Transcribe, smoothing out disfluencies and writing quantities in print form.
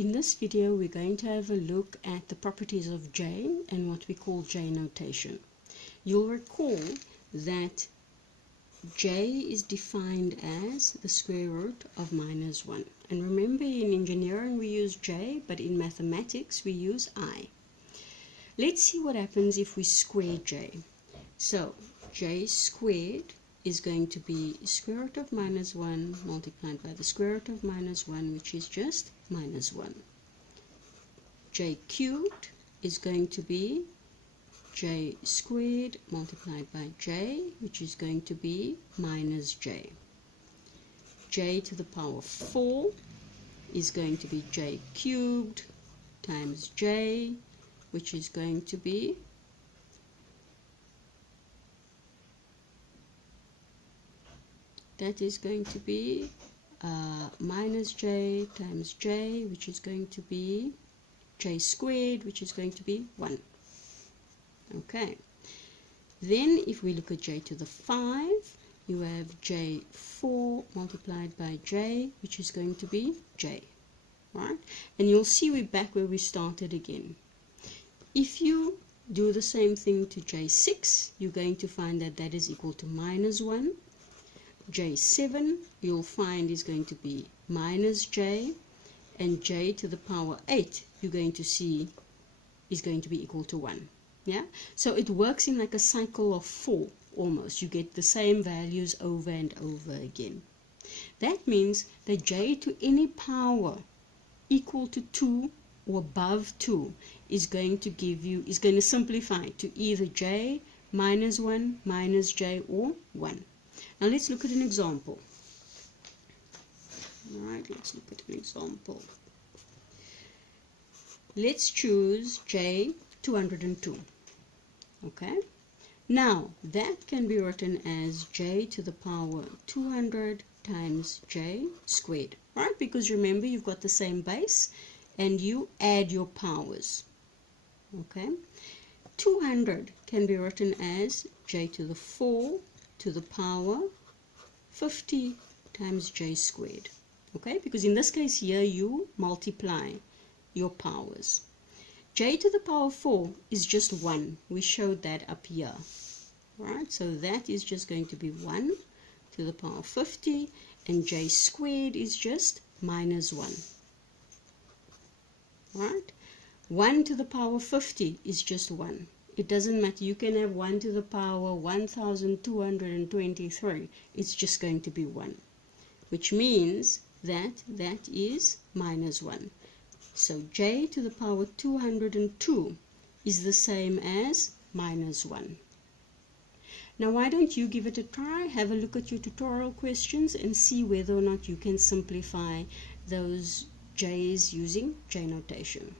In this video, we're going to have a look at the properties of J and what we call J notation. You'll recall that J is defined as the square root of minus 1. And remember, in engineering we use J, but in mathematics we use I. Let's see what happens if we square J. So J squared is going to be square root of minus 1 multiplied by the square root of minus 1, which is just minus 1. J cubed is going to be J squared multiplied by J, which is going to be minus J. J to the power 4 is going to be J cubed times J, which is going to be minus J times J, which is going to be J squared, which is going to be 1. Okay, then if we look at J to the 5, you have J4 multiplied by J, which is going to be J, right? And you'll see we're back where we started again. If you do the same thing to J6, you're going to find that that is equal to minus 1. J7 you'll find is going to be minus J, and J to the power 8 you're going to see is going to be equal to 1. Yeah, so it works in like a cycle of 4 almost. You get the same values over and over again. That means that J to any power equal to 2 or above 2 is going to simplify to either J minus 1, minus J, or 1. Now let's look at an example. Alright, let's look at an example. Let's choose J 202. Okay, now that can be written as J to the power 200 times J squared, right? Because remember, you've got the same base and you add your powers. Okay, 200 can be written as J to the 4 to the power 50 times J squared. Okay, because in this case here you multiply your powers. J to the power 4 is just 1. We showed that up here. Right, so that is just going to be 1 to the power 50, and J squared is just minus 1. Right, 1 to the power 50 is just 1. It doesn't matter. You can have 1 to the power 1223. It's just going to be 1, which means that that is minus 1. So J to the power 202 is the same as minus 1. Now why don't you give it a try? Have a look at your tutorial questions and see whether or not you can simplify those J's using J notation.